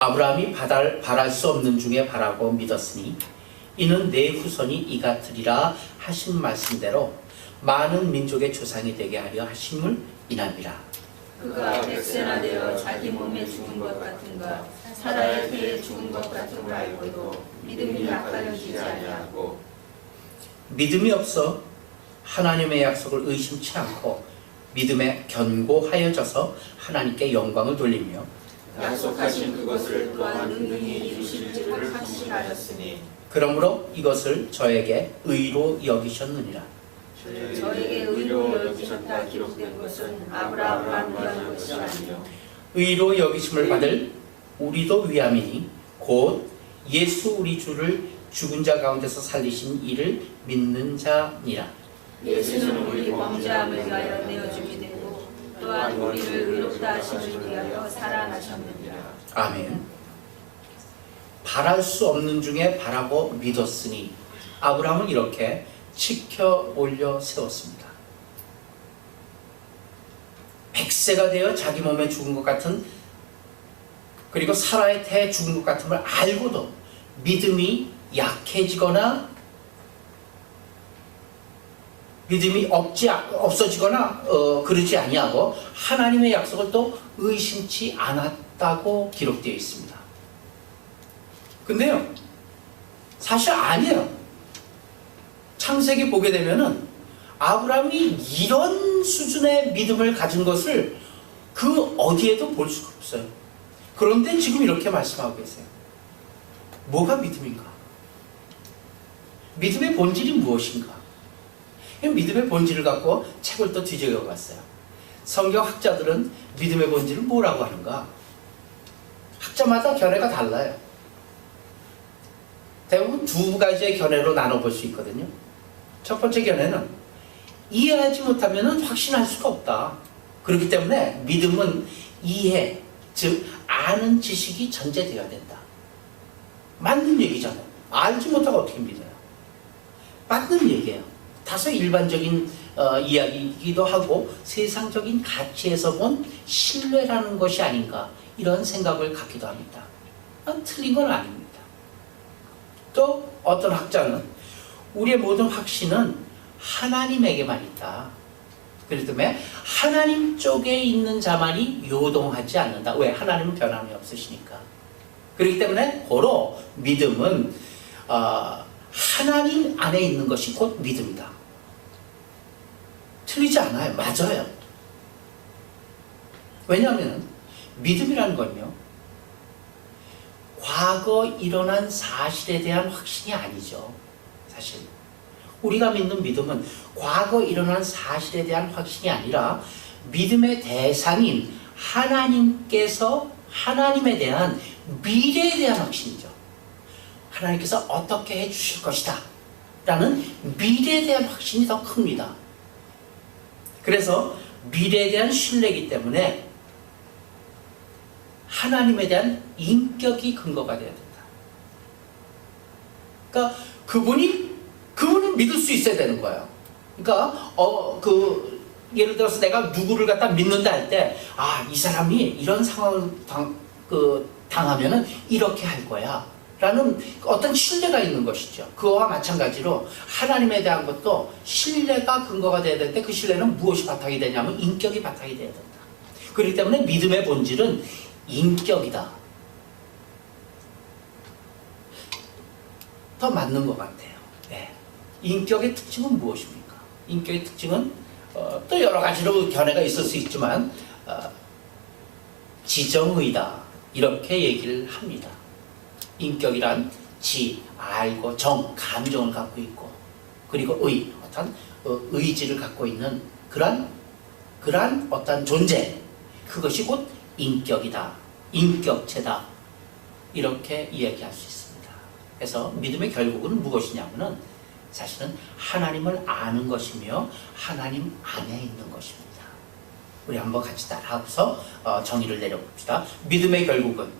아브라함이 바랄 수 없는 중에 바라고 믿었으니 이는 내 후손이 이같으리라 하신 말씀대로 많은 민족의 조상이 되게 하려 하심을 인함이라. 그가 백세나 되어 자기 몸에 죽은 것 같은가 사라의 태에 죽은 것 같은 걸 알고도 믿음이 약하여지지 아니하고 믿음이 없어 하나님의 약속을 의심치 않고 믿음에 견고하여져서 하나님께 영광을 돌리며 약속하신 그것을 또한 능히 이루실 줄을 확신하였으니 그러므로 이것을 저에게 의로 여기셨느니라. 저에게 의로 여기셨다 기록된 것은 아브라함만 위한 것이 아니요 의로 여기심을 받을 우리도 위함이니 곧 예수 우리 주를 죽은 자 가운데서 살리신 이를 믿는 자니라. 예수는 우리 범죄함을 위하여 내어주게 되고 또한 우리를 의롭다 하심을 위하여 살아나셨느니라. 아멘. 바랄 수 없는 중에 바라고 믿었으니 아브라함은 이렇게 지켜 올려 세웠습니다. 100세가 되어 자기 몸에 죽은 것 같은, 그리고 사라의 태에 죽은 것 같은 걸 알고도 믿음이 약해지거나 믿음이 없어지거나 그러지 아니하고 하나님의 약속을 또 의심치 않았다고 기록되어 있습니다. 근데요, 사실 아니에요. 창세기 보게 되면은 아브라함이 이런 수준의 믿음을 가진 것을 그 어디에도 볼 수가 없어요. 그런데 지금 이렇게 말씀하고 계세요. 뭐가 믿음인가? 믿음의 본질이 무엇인가? 믿음의 본질을 갖고 책을 또 뒤져가 봤어요. 성경학자들은 믿음의 본질을 뭐라고 하는가? 학자마다 견해가 달라요. 대부분 두 가지의 견해로 나눠볼 수 있거든요. 첫 번째 견해는 이해하지 못하면 확신할 수가 없다. 그렇기 때문에 믿음은 이해, 즉 아는 지식이 전제되어야 된다. 맞는 얘기잖아요. 알지 못하고 어떻게 믿어요? 맞는 얘기예요. 다소 일반적인 이야기이기도 하고 세상적인 가치에서 본 신뢰라는 것이 아닌가, 이런 생각을 갖기도 합니다. 틀린 건 아닙니다. 또 어떤 학자는 우리의 모든 확신은 하나님에게만 있다. 그렇기 때문에 하나님 쪽에 있는 자만이 요동하지 않는다. 왜? 하나님은 변함이 없으시니까. 그렇기 때문에 고로 믿음은 하나님 안에 있는 것이 곧 믿음이다. 틀리지 않아요. 맞아요. 왜냐하면 믿음이라는 건요, 과거 일어난 사실에 대한 확신이 아니죠. 사실 우리가 믿는 믿음은 과거 일어난 사실에 대한 확신이 아니라 믿음의 대상인 하나님께서 하나님에 대한 미래에 대한 확신이죠. 하나님께서 어떻게 해주실 것이다 라는 미래에 대한 확신이 더 큽니다. 그래서 미래에 대한 신뢰이기 때문에 하나님에 대한 인격이 근거가 되어야 된다. 그러니까 그분은 믿을 수 있어야 되는 거예요. 그러니까 예를 들어서 내가 누구를 갖다 믿는다 할 때, 이 사람이 이런 상황을 당하면은 이렇게 할 거야 라는 어떤 신뢰가 있는 것이죠. 그거와 마찬가지로 하나님에 대한 것도 신뢰가 근거가 되어야 될 때 그 신뢰는 무엇이 바탕이 되냐면 인격이 바탕이 되어야 된다. 그렇기 때문에 믿음의 본질은 인격이다. 더 맞는 것 같아요. 네. 인격의 특징은 무엇입니까? 인격의 특징은 또 여러 가지로 견해가 있을 수 있지만 지정의다, 이렇게 얘기를 합니다. 인격이란 지, 알고, 정, 감정을 갖고 있고, 그리고 의, 어떤 의지를 갖고 있는 그러한 어떤 존재, 그것이 곧 인격이다, 인격체다, 이렇게 이야기할 수 있습니다. 그래서 믿음의 결국은 무엇이냐면은 사실은 하나님을 아는 것이며 하나님 안에 있는 것입니다. 우리 한번 같이 따라하고서 정의를 내려봅시다. 믿음의 결국은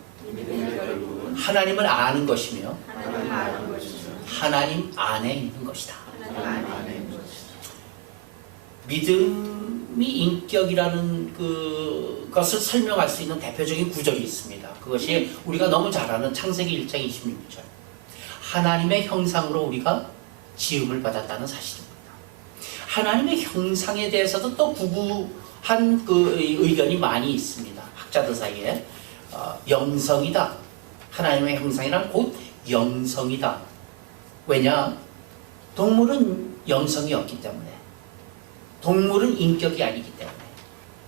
하나님을 아는 것이며 하나님 안에 있는 것이다. 믿음 하나님이 인격이라는 것을 설명할 수 있는 대표적인 구절이 있습니다. 그것이 우리가 너무 잘 아는 창세기 1장 26절. 하나님의 형상으로 우리가 지음을 받았다는 사실입니다. 하나님의 형상에 대해서도 또 구구한 의견이 많이 있습니다. 학자들 사이에 영성이다. 하나님의 형상이란 곧 영성이다. 왜냐? 동물은 영성이 없기 때문에, 동물은 인격이 아니기 때문에,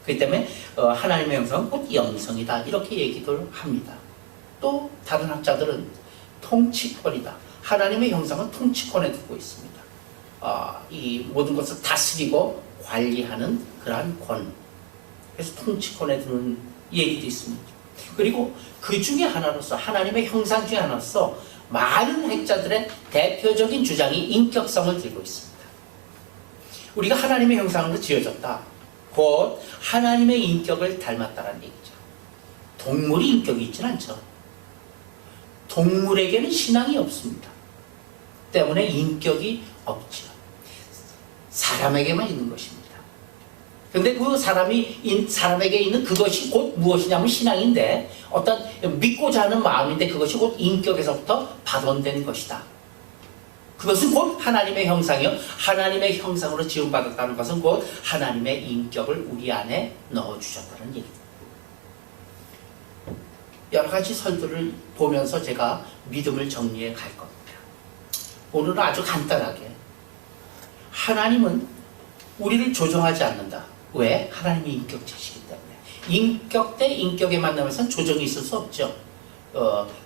그렇기 때문에 하나님의 형상은 곧 영성이다. 이렇게 얘기를 합니다. 또 다른 학자들은 통치권이다. 하나님의 형상은 통치권에 두고 있습니다. 이 모든 것을 다스리고 관리하는 그러한 권. 그래서 통치권에 두는 얘기도 있습니다. 그리고 그 중에 하나로서, 하나님의 형상 중에 하나로서 많은 학자들의 대표적인 주장이 인격성을 들고 있습니다. 우리가 하나님의 형상으로 지어졌다. 곧 하나님의 인격을 닮았다는 얘기죠. 동물이 인격이 있지는 않죠. 동물에게는 신앙이 없습니다. 때문에 인격이 없죠. 사람에게만 있는 것입니다. 그런데 그 사람에게 있는 그것이 곧 무엇이냐면 신앙인데, 어떤 믿고자 하는 마음인데 그것이 곧 인격에서부터 발원된 것이다. 그것은 곧 하나님의 형상이요. 하나님의 형상으로 지음받았다는 것은 곧 하나님의 인격을 우리 안에 넣어주셨다는 얘기입니다. 여러 가지 설들을 보면서 제가 믿음을 정리해 갈 겁니다. 오늘은 아주 간단하게, 하나님은 우리를 조종하지 않는다. 왜? 하나님이 인격체시기 때문에. 인격 대 인격의 만남에서는 조정이 있을 수 없죠.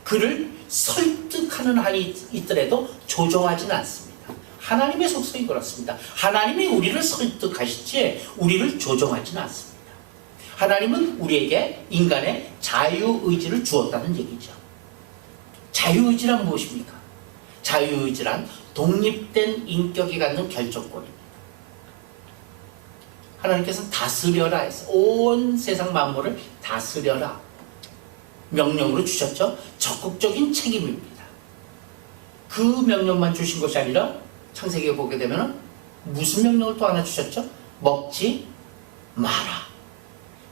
그를 설득하는 한이 있더라도 조종하지는 않습니다. 하나님의 속성이 그렇습니다. 하나님이 우리를 설득하시지 우리를 조종하지는 않습니다. 하나님은 우리에게 인간의 자유의지를 주었다는 얘기죠. 자유의지란 무엇입니까? 자유의지란 독립된 인격이 갖는 결정권입니다. 하나님께서는 다스려라 해서 온 세상 만물을 다스려라 명령으로 주셨죠. 적극적인 책임입니다. 그 명령만 주신 것이 아니라 창세기에 보게 되면 무슨 명령을 또 하나 주셨죠? 먹지 마라.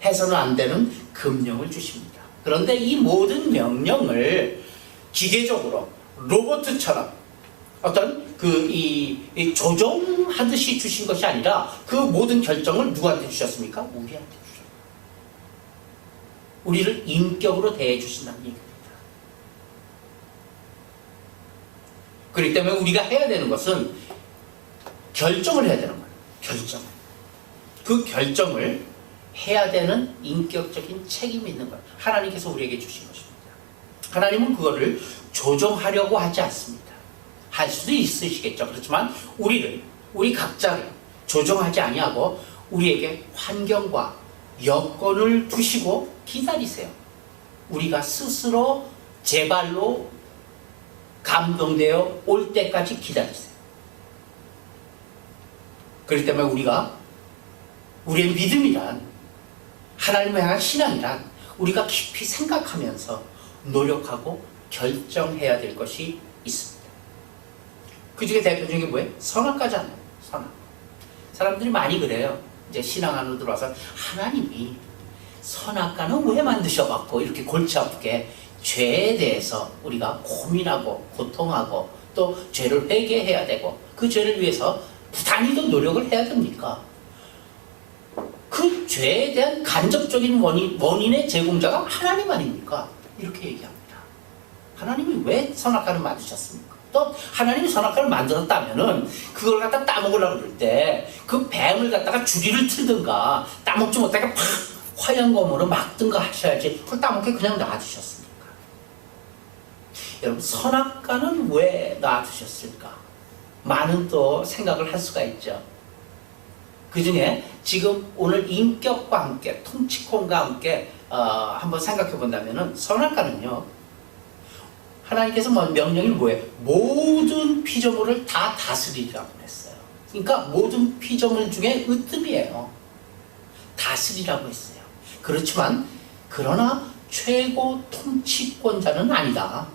해서는 안 되는 금령을 주십니다. 그런데 이 모든 명령을 기계적으로 로봇처럼 어떤 조종하듯이 주신 것이 아니라 그 모든 결정을 누구한테 주셨습니까? 우리한테 주셨습니다. 우리를 인격으로 대해 주신다는 얘기입니다. 그렇기 때문에 우리가 해야 되는 것은 결정을 해야 되는 거예요. 결정. 그 결정을 해야 되는 인격적인 책임이 있는 거예요. 하나님께서 우리에게 주신 것입니다. 하나님은 그거를 조종하려고 하지 않습니다. 할 수도 있으시겠죠. 그렇지만 우리 각자를 조종하지 아니하고 우리에게 환경과 여건을 두시고 기다리세요. 우리가 스스로 제 발로 감동되어 올 때까지 기다리세요. 그렇기 때문에 우리의 믿음이란, 하나님을 향한 신앙이란 우리가 깊이 생각하면서 노력하고 결정해야 될 것이 있습니다. 그 중에 대표적인 게 뭐예요? 선악과잖아요. 선악. 사람들이 많이 그래요. 이제 신앙 안으로 들어와서 하나님이 선악과는 왜 만드셔갖고 이렇게 골치 아프게 죄에 대해서 우리가 고민하고 고통하고 또 죄를 회개해야 되고 그 죄를 위해서 부단히도 노력을 해야 됩니까? 그 죄에 대한 간접적인 원인의 제공자가 하나님 아닙니까? 이렇게 얘기합니다. 하나님이 왜 선악과를 만드셨습니까? 또 하나님이 선악과를 만들었다면은 그걸 갖다 따먹으려고 그럴 때 그 뱀을 갖다가 주리를 틀든가 따먹지 못하게 팍 화yan검으로 막든가 하셔야지 그걸 따먹게 그냥 놔두셨습니까? 여러분, 선악과는 왜 놔두셨을까? 많은 또 생각을 할 수가 있죠. 그 중에 지금 오늘 인격과 함께 통치권과 함께 한번 생각해 본다면은 선악과는요, 하나님께서 명령이 뭐예요? 모든 피조물을 다 다스리라고 했어요. 그러니까 모든 피조물 중에 으뜸이에요. 다스리라고 했어요. 그렇지만 그러나 최고 통치권자는 아니다.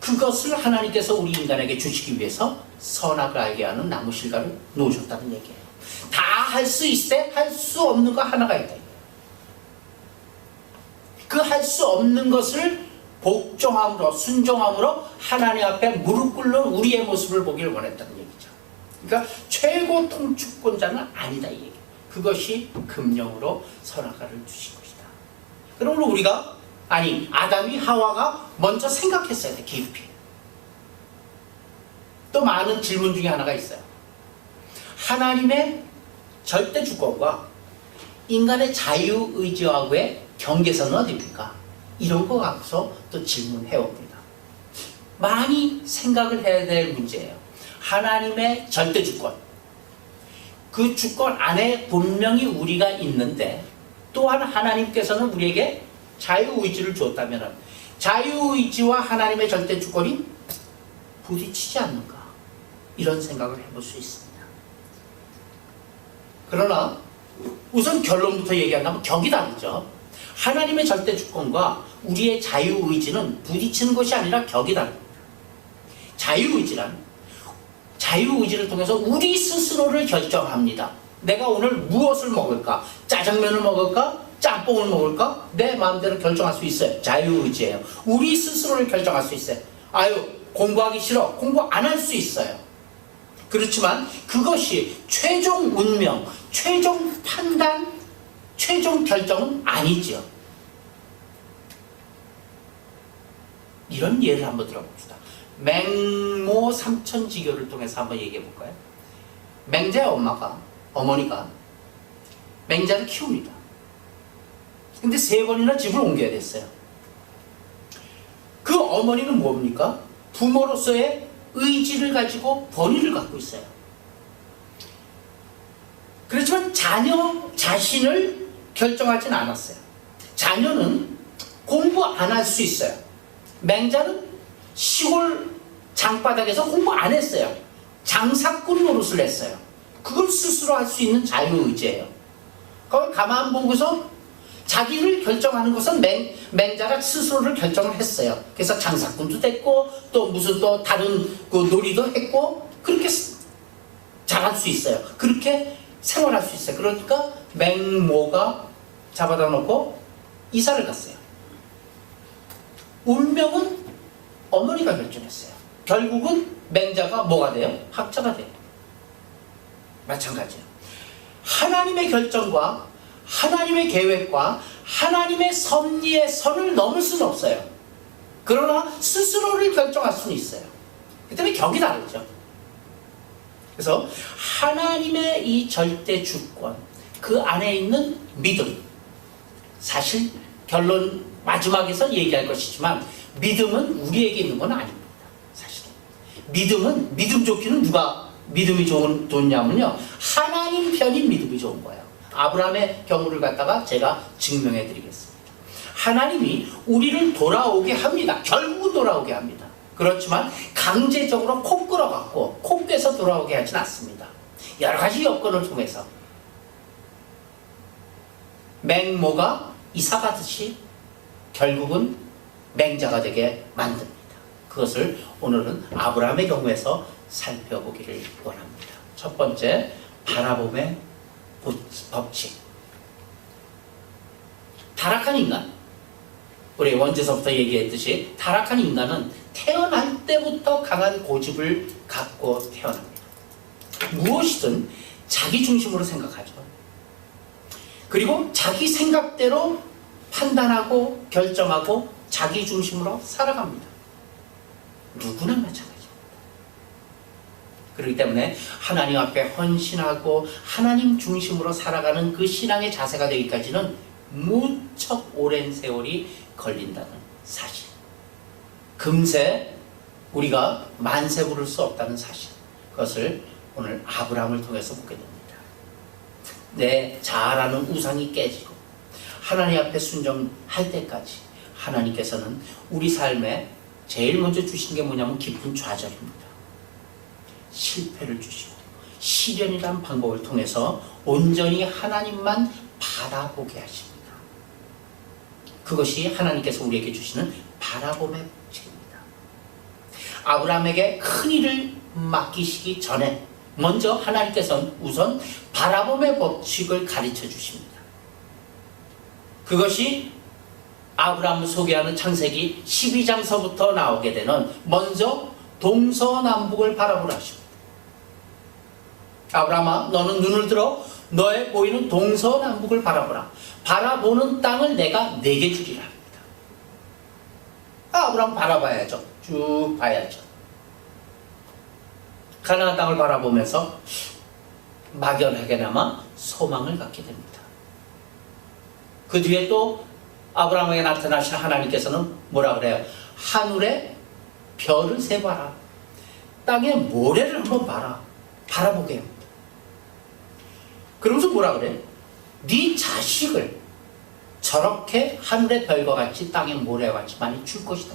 그것을 하나님께서 우리 인간에게 주시기 위해서 선악을 알게 하는 나무 실과를 놓으셨다는 얘기예요. 다 할 수 있대? 할 수 없는 거 하나가 있다. 그 할 수 없는 것을 복종함으로 순종함으로 하나님 앞에 무릎 꿇는 우리의 모습을 보기를 원했다는 얘기죠. 그러니까 최고 통치권자는 아니다 이 얘기. 그것이 금령으로 선악과를 주신 것이다. 그러므로 우리가 아담이 하와가 먼저 생각했어야 돼. 깊이. 또 많은 질문 중에 하나가 있어요. 하나님의 절대 주권과 인간의 자유의지와의 경계선은 어디입니까? 이런 거 갖고서 또 질문해 옵니다. 많이 생각을 해야 될 문제예요. 하나님의 절대 주권. 그 주권 안에 분명히 우리가 있는데 또한 하나님께서는 우리에게 자유의지를 주었다면 자유의지와 하나님의 절대 주권이 부딪히지 않는가? 이런 생각을 해볼 수 있습니다. 그러나 우선 결론부터 얘기한다면 격이 다르죠. 하나님의 절대 주권과 우리의 자유의지는 부딪히는 것이 아니라 격이 다릅니다. 자유의지를 통해서 우리 스스로를 결정합니다. 내가 오늘 무엇을 먹을까? 짜장면을 먹을까? 짬뽕을 먹을까? 내 마음대로 결정할 수 있어요. 자유의지예요. 우리 스스로를 결정할 수 있어요. 공부하기 싫어. 공부 안 할 수 있어요. 그렇지만 그것이 최종 운명, 최종 판단, 최종 결정은 아니죠. 이런 예를 한번 들어봅시다. 맹모 삼천지교를 통해서 한번 얘기해 볼까요? 맹자의 어머니가 맹자를 키웁니다. 근데 3번이나 집을 옮겨야 됐어요. 그 어머니는 뭡니까? 부모로서의 의지를 가지고 권위를 갖고 있어요. 그렇지만 자녀 자신을 결정하지는 않았어요. 자녀는 공부 안 할 수 있어요. 맹자는 시골 장바닥에서 공부 안 했어요. 장사꾼 노릇을 했어요. 그걸 스스로 할 수 있는 자유의지예요. 그걸 가만 보고서 자기를 결정하는 것은 맹자가 스스로를 결정을 했어요. 그래서 장사꾼도 됐고 또 무슨 또 다른 그 놀이도 했고 그렇게 잘할 수 있어요. 그렇게 생활할 수 있어요. 그러니까 맹모가 잡아다 놓고 이사를 갔어요. 운명은 어머니가 결정했어요. 결국은 맹자가 뭐가 돼요? 학자가 돼요. 마찬가지예요. 하나님의 결정과 하나님의 계획과 하나님의 섭리의 선을 넘을 수는 없어요. 그러나 스스로를 결정할 수는 있어요. 그 때문에 격이 다르죠. 그래서 하나님의 이 절대 주권, 그 안에 있는 믿음, 사실 결론 마지막에서 얘기할 것이지만 믿음은 우리에게 있는 건 아닙니다. 사실 믿음은 믿음 좋기는 누가 믿음이 좋냐면요, 하나님 편인 믿음이 좋은 거예요. 아브라함의 경우를 갖다가 제가 증명해 드리겠습니다. 하나님이 우리를 돌아오게 합니다. 결국은 돌아오게 합니다. 그렇지만 강제적으로 코 끌어갖고 코 꿰서 돌아오게 하진 않습니다. 여러 가지 여건을 통해서 맹모가 이사 가듯이 결국은 맹자가 되게 만듭니다. 그것을 오늘은 아브라함의 경우에서 살펴보기를 원합니다. 첫 번째, 바라봄의 법칙. 타락한 인간, 우리 원제서부터 얘기했듯이 타락한 인간은 태어날 때부터 강한 고집을 갖고 태어납니다. 무엇이든 자기 중심으로 생각하죠. 그리고 자기 생각대로 판단하고 결정하고 자기 중심으로 살아갑니다. 누구나 마찬가지입니다. 그렇기 때문에 하나님 앞에 헌신하고 하나님 중심으로 살아가는 그 신앙의 자세가 되기까지는 무척 오랜 세월이 걸린다는 사실. 금세 우리가 만세 부를 수 없다는 사실. 그것을 오늘 아브라함을 통해서 보게 됩니다. 내 자아라는 우상이 깨지고 하나님 앞에 순종할 때까지 하나님께서는 우리 삶에 제일 먼저 주신 게 뭐냐면 깊은 좌절입니다. 실패를 주시고 시련이라는 방법을 통해서 온전히 하나님만 바라보게 하십니다. 그것이 하나님께서 우리에게 주시는 바라봄의 법칙입니다. 아브라함에게 큰 일을 맡기시기 전에 먼저 하나님께서는 우선 바라봄의 법칙을 가르쳐 주십니다. 그것이 아브라함을 소개하는 창세기 12장서부터 나오게 되는 먼저 동서남북을 바라보라 하십니다. 아브라함아, 너는 눈을 들어 너의 보이는 동서남북을 바라보라. 바라보는 땅을 내가 내게 주리라 합니다. 아브라함 바라봐야죠. 쭉 봐야죠. 가나안 땅을 바라보면서 막연하게나마 소망을 갖게 됩니다. 그 뒤에 또 아브라함에게 나타나신 하나님께서는 뭐라 그래요? 하늘에 별을 세봐라. 땅에 모래를 한번 봐라. 바라보게 합니다. 그러면서 뭐라 그래? 네 자식을 저렇게 하늘의 별과 같이 땅의 모래와 같이 많이 줄 것이다.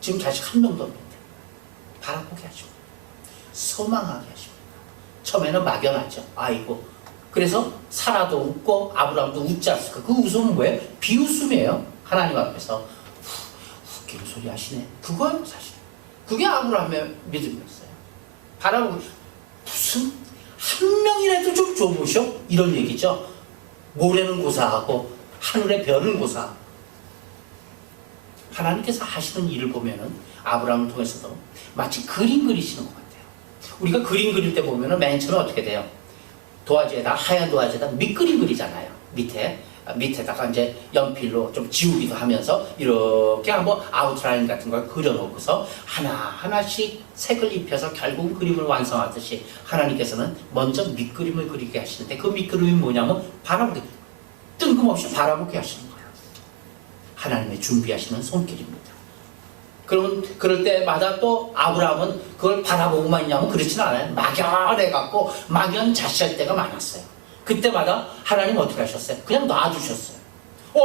지금 자식 한 명도 없는데 바라보게 하십니다. 소망하게 하십니다. 처음에는 막연하죠. 아이고. 그래서 사라도 웃고 아브라함도 웃지 않습니까? 그 웃음은 뭐예요? 비웃음이에요. 하나님 앞에서 웃기는 소리 하시네. 그거예요 사실. 그게 아브라함의 믿음이었어요. 바라보고 무슨 한 명이라도 좀 줘보셔? 이런 얘기죠. 모래는 고사하고 하늘의 별은 고사하고. 하나님께서 하시는 일을 보면은 아브라함을 통해서도 마치 그림 그리시는 것 같아요. 우리가 그림 그릴 때 보면은 맨 처음에 어떻게 돼요? 도화지에다 하얀 도화지에다 밑그림 그리잖아요. 밑에다가 이제 연필로 좀 지우기도 하면서 이렇게 한번 아웃라인 같은 걸 그려놓고서 하나하나씩 색을 입혀서 결국은 그림을 완성하듯이 하나님께서는 먼저 밑그림을 그리게 하시는데 그 밑그림이 뭐냐면 바라보게, 뜬금없이 바라보게 하시는 거예요. 하나님의 준비하시는 손길입니다. 그러면 그럴 때마다 또 아브라함은 그걸 바라보고만 있냐면 그렇지는 않아요. 막연해갖고 막연 자시할 때가 많았어요. 그때마다 하나님 어떻게 하셨어요? 그냥 놔두셨어요.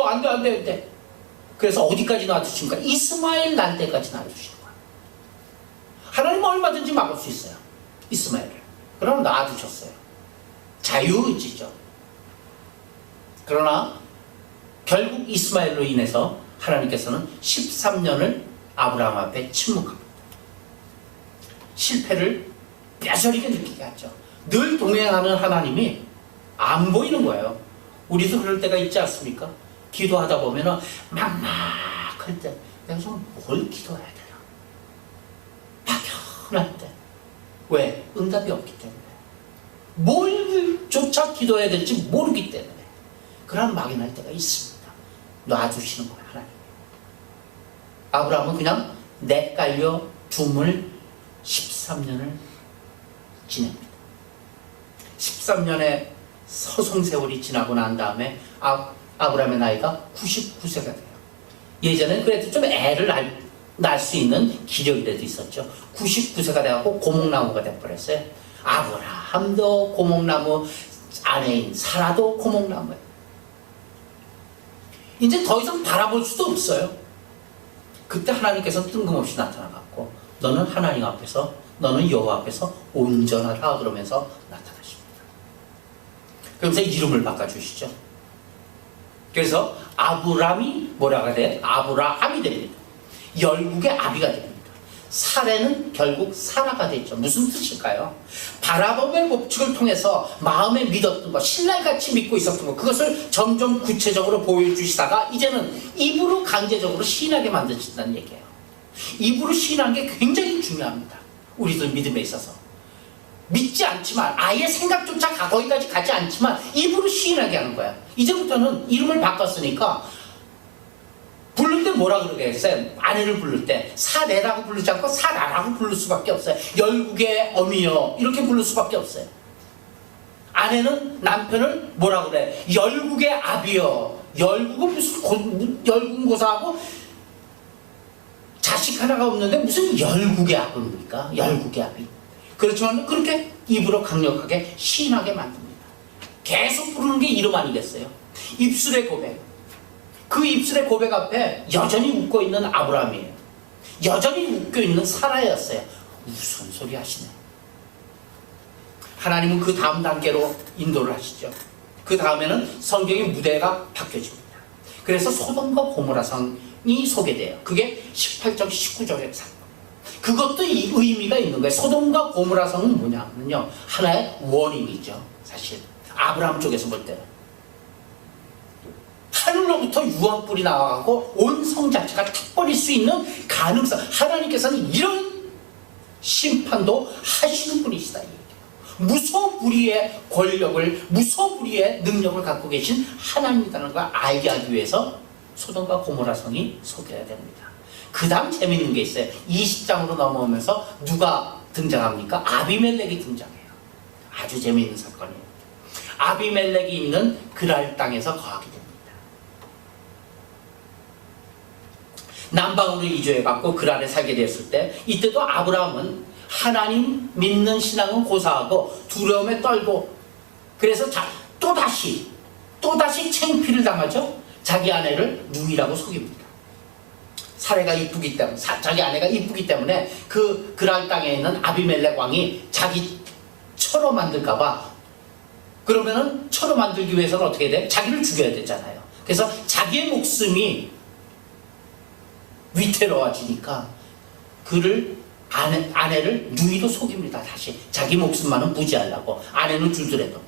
안 돼. 그래서 어디까지 놔두십니까? 이스마엘 날 때까지 놔두시는 거예요. 하나님은 얼마든지 막을 수 있어요. 이스마엘을. 그럼 놔두셨어요. 자유의지죠. 그러나 결국 이스마엘로 인해서 하나님께서는 13년을 아브라함 앞에 침묵합니다. 실패를 뼈저리게 느끼게 하죠. 늘 동행하는 하나님이 안 보이는 거예요. 우리도 그럴 때가 있지 않습니까? 기도하다 보면은 막막할 때 내가 좀 뭘 기도해야 되나? 막연할 때. 왜? 응답이 없기 때문에. 뭘 조차 기도해야 될지 모르기 때문에. 그런 막연할 때가 있습니다. 놔두시는 거예요, 하나님. 아브라함은 그냥 내깔려 둠을 13년을 지냅니다. 13년의 서송세월이 지나고 난 다음에 아브라함의 나이가 99세가 돼요. 예전엔 그래도 좀 애를 낳을 수 있는 기력이라도 있었죠. 99세가 돼갖고 고목나무가 돼버렸어요. 아브라함도 고목나무, 아내인 사라도 고목나무예요. 이제 더 이상 바라볼 수도 없어요. 그때 하나님께서는 뜬금없이 나타나갖고 너는 하나님 앞에서, 너는 여호와 앞에서 온전하다 그러면서 나타나십니다. 그러면서 이름을 바꿔주시죠. 그래서 아브람이 뭐라고 돼요? 아브라함이 됩니다. 열국의 아비가 됩니다. 사례는 결국 사라가 됐죠. 무슨 뜻일까요? 바라봄의 법칙을 통해서 마음에 믿었던 것, 신랄같이 믿고 있었던 것, 그것을 점점 구체적으로 보여주시다가 이제는 입으로 강제적으로 시인하게 만드신다는 얘기예요. 입으로 시인하는 게 굉장히 중요합니다. 우리들 믿음에 있어서. 믿지 않지만, 아예 생각조차 거기까지 가지 않지만 입으로 시인하게 하는 거야. 이제부터는 이름을 바꿨으니까 부를 때 뭐라 그러겠어요? 아내를 부를 때 사내라고 부르지 않고 사라라고 부를 수밖에 없어요. 열국의 어미여 이렇게 부를 수밖에 없어요. 아내는 남편을 뭐라 그래? 열국의 아비여. 열국은 무슨 열국 고사하고 자식 하나가 없는데 무슨 열국의 아비입니까? 열국의 아비. 그렇지만 그렇게 입으로 강력하게 시인하게 만듭니다. 계속 부르는 게 이름 아니겠어요? 입술의 고백. 그 입술의 고백 앞에 여전히 웃고 있는 아브라함이에요. 여전히 웃고 있는 사라였어요. 무슨 소리 하시네. 하나님은 그 다음 단계로 인도를 하시죠. 그 다음에는 성경의 무대가 바뀌어집니다. 그래서 소돔과 고모라 성이 소개돼요. 그게 18절, 19절의 사건. 그것도 이 의미가 있는 거예요. 소돔과 고모라 성은 뭐냐면요, 하나의 원인이죠. 사실 아브라함 쪽에서 볼 때는 하늘로부터 유황불이 나와가고 온 성 자체가 타버릴 수 있는 가능성, 하나님께서는 이런 심판도 하시는 분이시다. 무소불위의 권력을, 무소불위의 능력을 갖고 계신 하나님이라는 걸 알게 하기 위해서 소돔과 고모라 성이 소개해야 됩니다. 그 다음 재밌는 게 있어요. 20장으로 넘어오면서 누가 등장합니까? 아비멜렉이 등장해요. 아주 재미있는 사건이에요. 아비멜렉이 있는 그랄 땅에서 거하게 됩니다. 남방으로 이주해갖고 그랄에 살게 되었을 때, 이때도 아브라함은 하나님 믿는 신앙은 고사하고 두려움에 떨고, 그래서 또다시 창피를 당하죠. 자기 아내를 누이라고 속입니다. 사례가 이쁘기 때문에, 자기 아내가 이쁘기 때문에 그랄 땅에 있는 아비멜렉 왕이 자기 처로 만들까봐, 그러면은 처로 만들기 위해서는 어떻게 돼? 자기를 죽여야 되잖아요. 그래서 자기의 목숨이 위태로워지니까 아내를 누이로 속입니다. 다시 자기 목숨만은 부지하려고. 아내는 줄더라도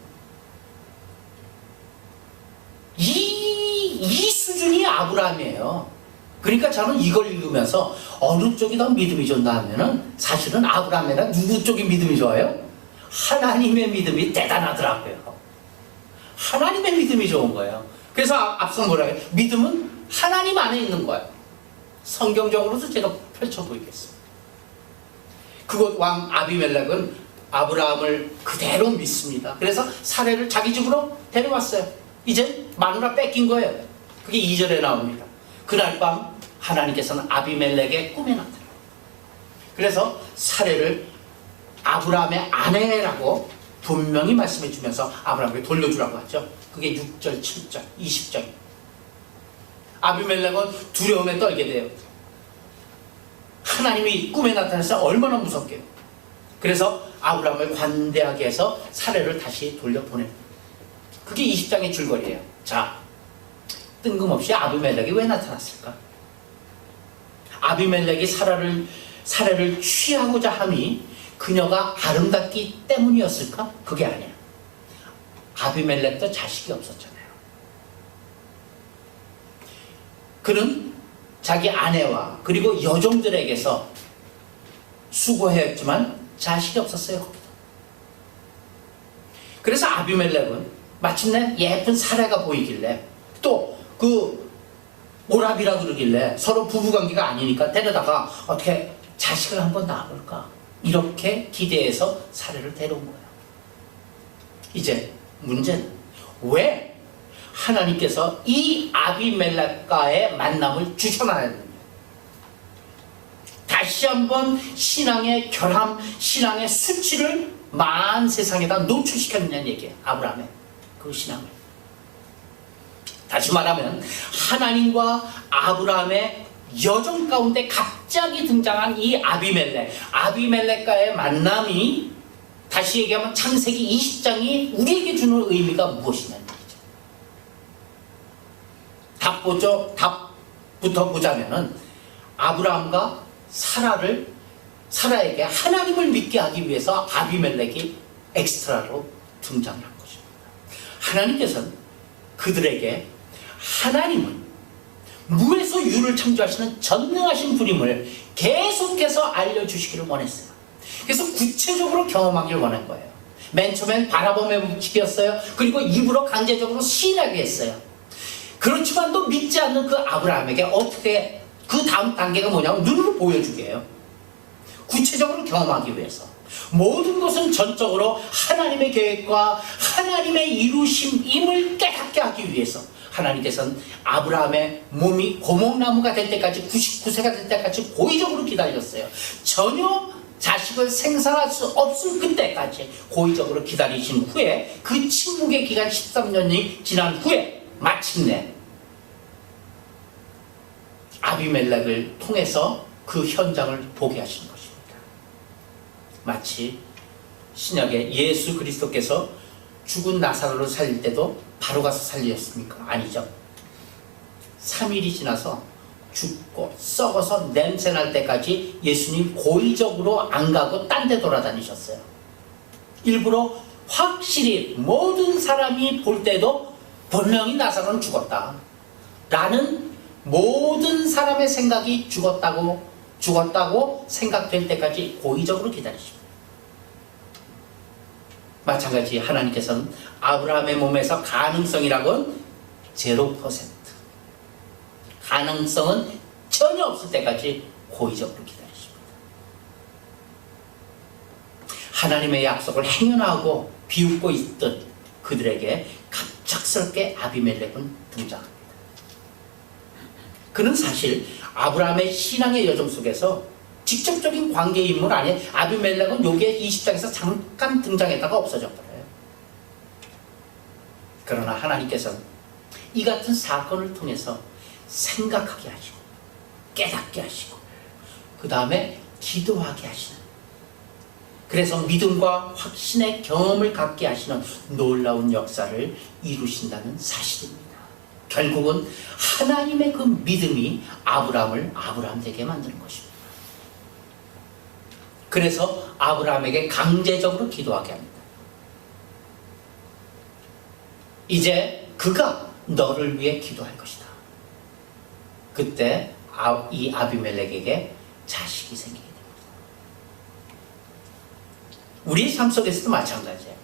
이 수준이 아브라함이에요. 그러니까 저는 이걸 읽으면서 어느 쪽이 더 믿음이 좋나 하면은, 사실은 아브라함이나 누구 쪽이 믿음이 좋아요? 하나님의 믿음이 대단하더라고요. 하나님의 믿음이 좋은 거예요. 그래서 앞서 뭐라 해요? 믿음은 하나님 안에 있는 거예요. 성경적으로도 제가 펼쳐보이겠습니다. 그곳 왕 아비멜렉은 아브라함을 그대로 믿습니다. 그래서 사례를 자기 집으로 데려왔어요. 이제 마누라 뺏긴 거예요. 그게 2절에 나옵니다. 그날 밤 하나님께서는 아비멜렉의 꿈에 나타나요. 그래서 사례를 아브라함의 아내라고 분명히 말씀해 주면서 아브라함에게 돌려주라고 하죠. 그게 6절, 7절, 20절. 아비멜렉은 두려움에 떨게 돼요. 하나님이 꿈에 나타나서 얼마나 무섭게요. 그래서 아브라함을 관대하게 해서 사례를 다시 돌려보냅니다. 그게 20장의 줄거리예요. 자, 뜬금없이 아비멜렉이 왜 나타났을까? 아비멜렉이 사례를 취하고자 함이 그녀가 아름답기 때문이었을까? 그게 아니에요. 아비멜렉도 자식이 없었잖아요. 그는 자기 아내와 그리고 여종들에게서 수고했지만 자식이 없었어요. 거기도. 그래서 아비멜렉은 마침내 예쁜 사례가 보이길래, 또 그 오랍이라 그러길래 서로 부부관계가 아니니까 데려다가 어떻게 자식을 한번 낳아볼까, 이렇게 기대해서 사례를 데려온 거예요. 이제 문제는 왜 하나님께서 이 아비멜렉과의 만남을 주셔놔야 됩니다. 다시 한번 신앙의 결함, 신앙의 수치를 만 세상에다 노출시켰느냐는 얘기예요. 아브라함의 그 신앙을. 다시 말하면 하나님과 아브라함의 여정 가운데 갑자기 등장한 이 아비멜렉과의 만남이, 다시 얘기하면 창세기 20장이 우리에게 주는 의미가 무엇이냐는 얘기죠. 답부터 보자면은, 아브라함과 사라에게 하나님을 믿게 하기 위해서 아비멜렉이 엑스트라로 등장한 것입니다. 하나님께서는 그들에게 하나님은 무에서 유를 창조하시는 전능하신 분임을 계속해서 알려주시기를 원했어요. 그래서 구체적으로 경험하기를 원한 거예요. 맨 처음엔 바라봄의 법칙이었어요. 그리고 입으로 강제적으로 시인하게 했어요. 그렇지만 또 믿지 않는 그 아브라함에게 어떻게, 그 다음 단계가 뭐냐면 눈으로 보여주게 해요. 구체적으로 경험하기 위해서. 모든 것은 전적으로 하나님의 계획과 하나님의 이루심임을 깨닫게 하기 위해서 하나님께서는 아브라함의 몸이 고목나무가 될 때까지, 99세가 될 때까지 고의적으로 기다렸어요. 전혀 자식을 생산할 수 없을 그때까지 고의적으로 기다리신 후에, 그 침묵의 기간 13년이 지난 후에 마침내 아비멜렉을 통해서 그 현장을 보게 하신 것입니다. 마치 신약의 예수 그리스도께서 죽은 나사로를 살릴 때도 바로 가서 살리셨습니까? 아니죠. 3일이 지나서 죽고 썩어서 냄새날 때까지 예수님 고의적으로 안 가고 딴 데 돌아다니셨어요. 일부러 확실히 모든 사람이 볼 때도 분명히 나사로는 죽었다 라는 모든 사람의 생각이 죽었다고 생각될 때까지 고의적으로 기다리십니다. 마찬가지 하나님께서는 아브라함의 몸에서 가능성이라고는 0%, 가능성은 전혀 없을 때까지 고의적으로 기다리십니다. 하나님의 약속을 행연하고 비웃고 있던 그들에게 갑작스럽게 아비멜렉은 등장합니다. 그는 사실 아브라함의 신앙의 여정 속에서 직접적인 관계의 인물 아니에요. 아비멜렉은 여기에 20장에서 잠깐 등장했다가 없어져 버려요. 그러나 하나님께서는 이 같은 사건을 통해서 생각하게 하시고 깨닫게 하시고 그 다음에 기도하게 하시는, 그래서 믿음과 확신의 경험을 갖게 하시는 놀라운 역사를 이루신다는 사실입니다. 결국은 하나님의 그 믿음이 아브라함을 아브라함 되게 만드는 것입니다. 그래서 아브라함에게 강제적으로 기도하게 합니다. 이제 그가 너를 위해 기도할 것이다. 그때 이 아비멜렉에게 자식이 생기게 됩니다. 우리 삶 속에서도 마찬가지예요.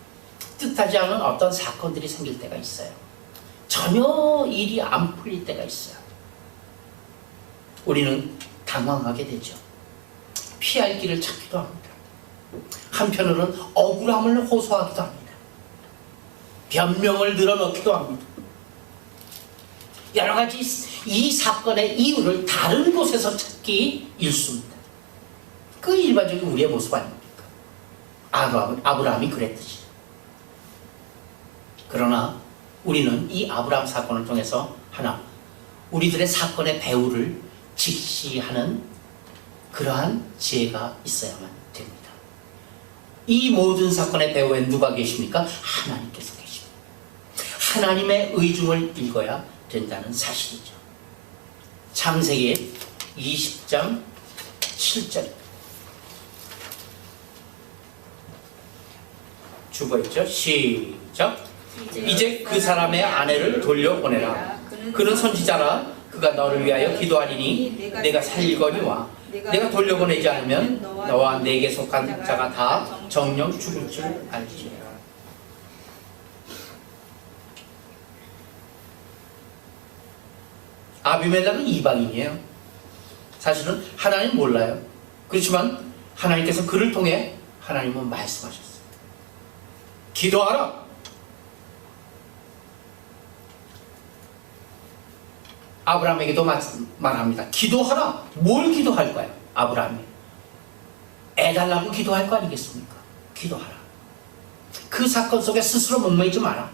뜻하지 않은 어떤 사건들이 생길 때가 있어요. 전혀 일이 안 풀릴 때가 있어요. 우리는 당황하게 되죠. 피할 길을 찾기도 합니다. 한편으로는 억울함을 호소하기도 합니다. 변명을 늘어놓기도 합니다. 여러 가지 이 사건의 이유를 다른 곳에서 찾기 일쑤입니다. 그 일반적인 우리의 모습 아닙니까? 아브라함이 그랬듯이. 그러나 우리는 이 아브라함 사건을 통해서 하나, 우리들의 사건의 배후를 직시하는 그러한 지혜가 있어야만 됩니다. 이 모든 사건의 배후에 누가 계십니까? 하나님께서 계십니다. 하나님의 의중을 읽어야 된다는 사실이죠. 창세기 20장 7절 죽어있죠? 시작. 이제 그 사람의 아내를 돌려보내라. 그는 선지자라. 그가 너를 위하여 기도하리니 내가 살거니와 내가 돌려보내지 않으면 너와 내게 속한 자가 다 정령 죽을 줄 알지니라. 아비멜렉은 이방인이에요. 사실은 하나님 몰라요. 그렇지만 하나님께서 그를 통해 하나님은 말씀하셨어요. 기도하라. 아브라함에게도 말합니다. 기도하라. 뭘 기도할 거야? 아브라함이 애 달라고 기도할 거 아니겠습니까? 기도하라. 그 사건 속에 스스로 목매이지 마라.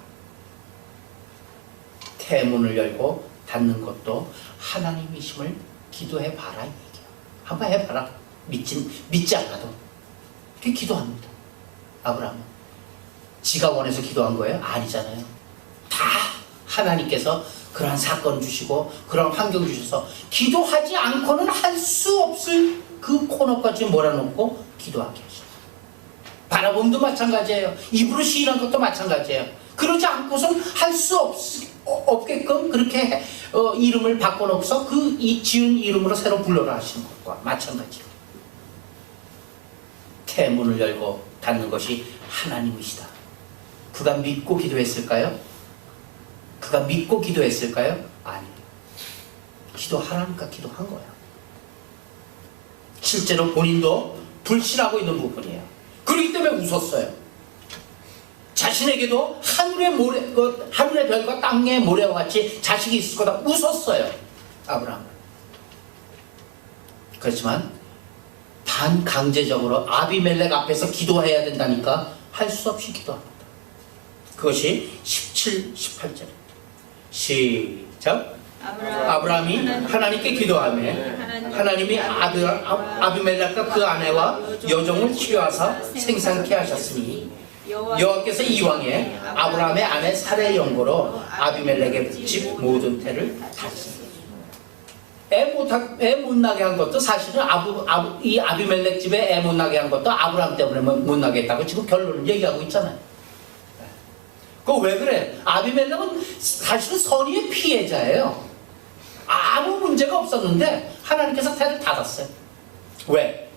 태문을 열고 닫는 것도 하나님이심을 기도해봐라, 이 얘기야. 한번 해봐라. 믿지 않아도. 그렇게 기도합니다. 아브라함은 지가 원해서 기도한 거예요? 아니잖아요. 다 하나님께서 그러한 사건 주시고 그런 환경 주셔서 기도하지 않고는 할 수 없을 그 코너까지 몰아놓고 기도하게 하셔요. 바라봄도 마찬가지예요. 입으로 시인한 것도 마찬가지예요. 그러지 않고선 할 수 없게끔 그렇게 이름을 바꿔놓고서 이 지은 이름으로 새로 불러라 하시는 것과 마찬가지예요. 태문을 열고 닫는 것이 하나님이시다. 그가 믿고 기도했을까요? 그가 믿고 기도했을까요? 아니요. 기도하라니까 기도한 거야. 실제로 본인도 불신하고 있는 부분이에요. 그렇기 때문에 웃었어요. 자신에게도 하늘의 별과 땅의 모래와 같이 자식이 있을 거다 웃었어요. 아브라함은. 그렇지만 반강제적으로 아비멜렉 앞에서 기도해야 된다니까 할 수 없이 기도합니다. 그것이 17, 18절 시작. 아브라함이 하나님께 기도하며 하나님이 아비멜렉과 그 아내와 여종을 치료하사 생산케 하셨으니 여호와께서 이왕에 아브라함의 아내 사라의 연고로 아비멜렉의 집 모든 태를 닫습니다. 애 못 나게 한 것도 사실은 이 아비멜렉 집에 애 못 나게 한 것도 아브라함 때문에 못 나게 했다고 지금 결론을 얘기하고 있잖아요. 그거 왜 그래? 아비멜렉은 사실은 선의의 피해자예요. 아무 문제가 없었는데 하나님께서 태를 닫았어요. 왜?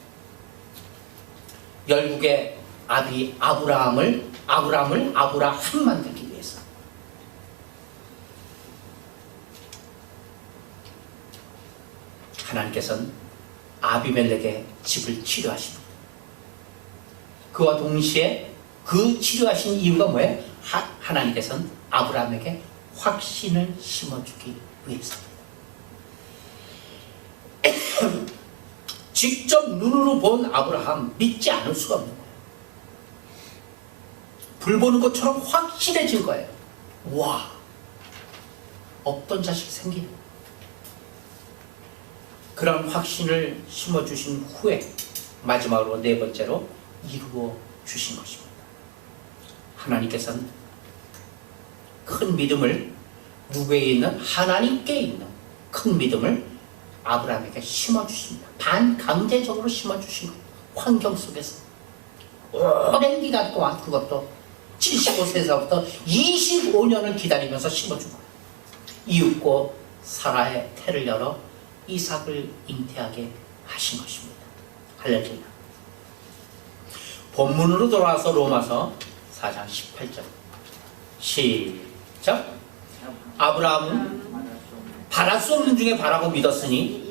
열국의 아브라함을 아브라함 만들기 위해서. 하나님께서는 아비멜렉의 집을 치료하십니다. 그와 동시에 그 치료하신 이유가 뭐예요? 하나님께서는 아브라함에게 확신을 심어주기 위해서입니다. 직접 눈으로 본 아브라함 믿지 않을 수가 없는 거예요. 불 보는 것처럼 확실해진 거예요. 와, 없던 자식이 생기네. 그런 확신을 심어주신 후에 마지막으로 네 번째로 이루어 주신 것입니다. 하나님께서는 큰 믿음을 누구에 있는? 하나님께 있는 큰 믿음을 아브라함에게 심어주십니다. 반강제적으로 심어주신 거예요. 환경 속에서 오랜 기간 동안, 그것도 75세에서부터 25년을 기다리면서 심어준 거예요. 이윽고 사라의 태를 열어 이삭을 잉태하게 하신 것입니다. 할렐루야. 본문으로 돌아와서 로마서 4장 18절 시작. 아브라함은 바랄 수 없는 중에 바라고 믿었으니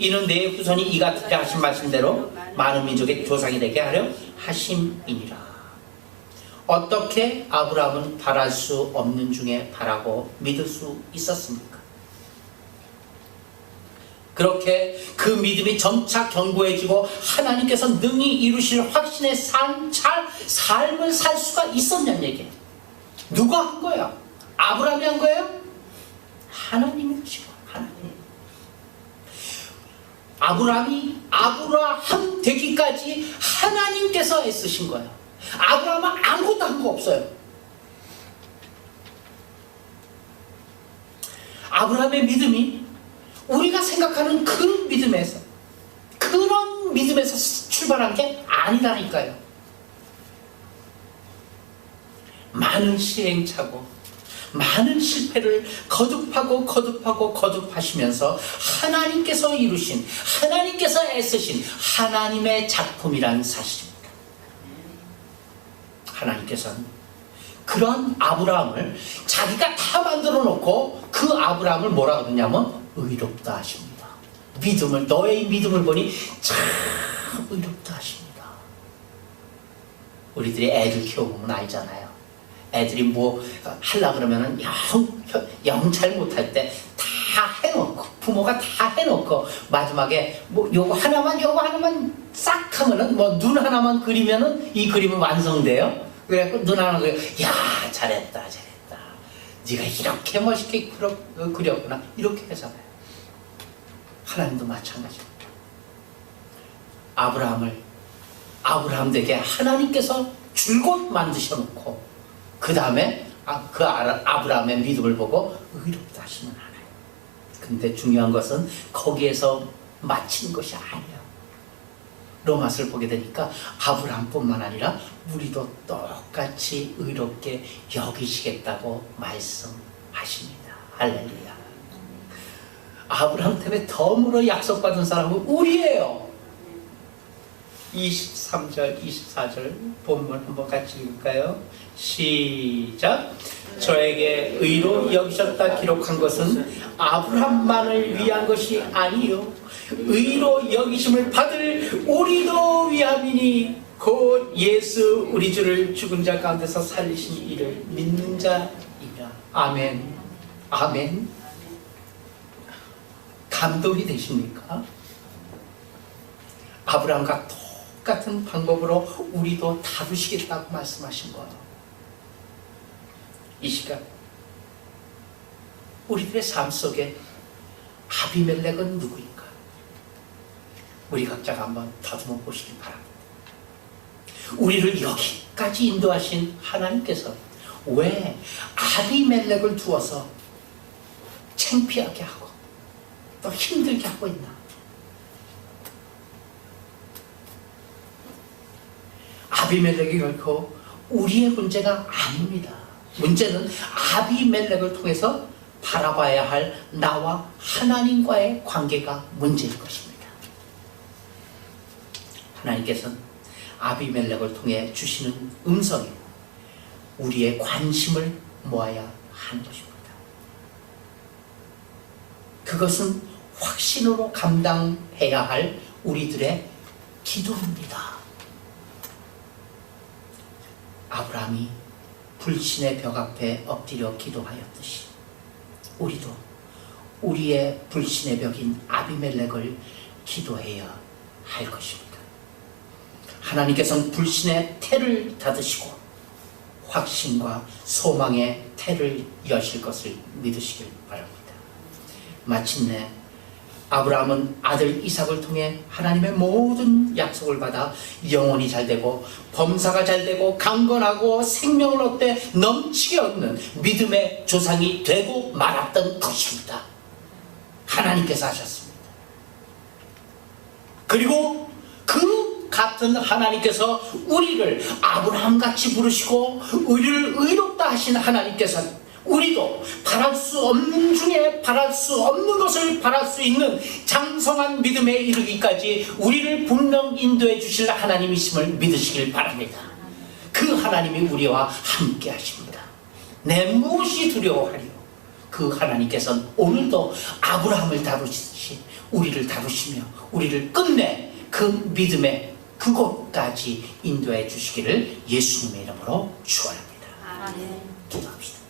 이는 내 후손이 이 같게 하신 말씀대로 많은 민족의 조상이 되게 하려 하심이니라. 어떻게 아브라함은 바랄 수 없는 중에 바라고 믿을 수 있었습니까? 그렇게 그 믿음이 점차 견고해지고 하나님께서 능히 이루실 확신의 삶을 살 수가 있었냐는 얘기예요. 누가 한 거야? 아브라함이 한 거예요? 하나님이 하신 거예요. 하나님. 아브라함 되기까지 하나님께서 애쓰신 거예요. 아브라함은 아무것도 한 거 없어요. 아브라함의 믿음이 우리가 생각하는 그런 믿음에서 출발한 게 아니라니까요. 많은 시행착오, 많은 실패를 거듭하시면서 하나님께서 이루신, 하나님께서 애쓰신 하나님의 작품이라는 사실입니다. 하나님께서는 그런 아브라함을 자기가 다 만들어 놓고 그 아브라함을 뭐라 그러냐면 의롭다 하십니다. 너의 믿음을 보니 참 의롭다 하십니다. 우리들이 애들 키워보면 알잖아요. 애들이 뭐 하려고 그러면은 영 잘 못할 때 다 해놓고, 부모가 다 해놓고 마지막에 뭐 요거 하나만 싹 하면은 뭐 눈 하나만 그리면은 이 그림은 완성돼요. 그래갖고 눈 하나 그려, 야 잘했다. 네가 이렇게 멋있게 그렸구나, 이렇게 하잖아요. 하나님도 마찬가지입니다. 아브라함 되게 하나님께서 줄곧 만드셔놓고 그 다음에 그 아브라함의 믿음을 보고 의롭다 하시는 하나님. 근데 중요한 것은 거기에서 마친 것이 아니에요. 로마서를 보게 되니까 아브라함뿐만 아니라 우리도 똑같이 의롭게 여기시겠다고 말씀하십니다. 할렐루야. 아브라함 때문에 덤으로 약속받은 사람은 우리예요. 23절, 24절 본문 한번 같이 읽을까요? 시작. 저에게 의로 여기셨다 기록한 것은 아브라함만을 위한 것이 아니요 의로 여기심을 받을 우리도 위함이니 곧 예수 우리 주를 죽은 자 가운데서 살리신 이를 믿는 자이라. 아멘. 아멘. 감동이 되십니까? 아브라함과 똑같은 방법으로 우리도 다루시겠다고 말씀하신 거예요. 이 시간 우리들의 삶 속에 아비멜렉은 누구인가? 우리 각자가 한번 더듬어 보시기 바랍니다. 우리를 여기까지 인도하신 하나님께서 왜 아비멜렉을 두어서 창피하게 하고 또 힘들게 하고 있나? 아비멜렉이 결코 우리의 문제가 아닙니다. 문제는 아비멜렉을 통해서 바라봐야 할 나와 하나님과의 관계가 문제일 것입니다. 하나님께서는 아비멜렉을 통해 주시는 음성이 우리의 관심을 모아야 하는 것입니다. 그것은 확신으로 감당해야 할 우리들의 기도입니다. 아브라함이 불신의 벽 앞에 엎드려 기도하였듯이 우리도 우리의 불신의 벽인 아비멜렉을 기도해야 할 것입니다. 하나님께서는 불신의 태를 닫으시고 확신과 소망의 태를 여실 것을 믿으시길 바랍니다. 마침내 아브라함은 아들 이삭을 통해 하나님의 모든 약속을 받아 영혼이 잘되고 범사가 잘되고 강건하고 생명을 얻되 넘치게 얻는 믿음의 조상이 되고 말았던 것입니다. 하나님께서 하셨습니다. 그리고 그 같은 하나님께서 우리를 아브라함같이 부르시고 우리를 의롭다 하신 하나님께서는 우리도 바랄 수 없는 중에 바랄 수 없는 것을 바랄 수 있는 장성한 믿음에 이르기까지 우리를 분명 인도해 주실 하나님이심을 믿으시길 바랍니다. 그 하나님이 우리와 함께 하십니다. 내 무엇이 두려워하리요? 그 하나님께서는 오늘도 아브라함을 다루시듯이 우리를 다루시며 우리를 끝내 그 믿음의 그곳까지 인도해 주시기를 예수님의 이름으로 축원합니다. 아멘. 기도합시다.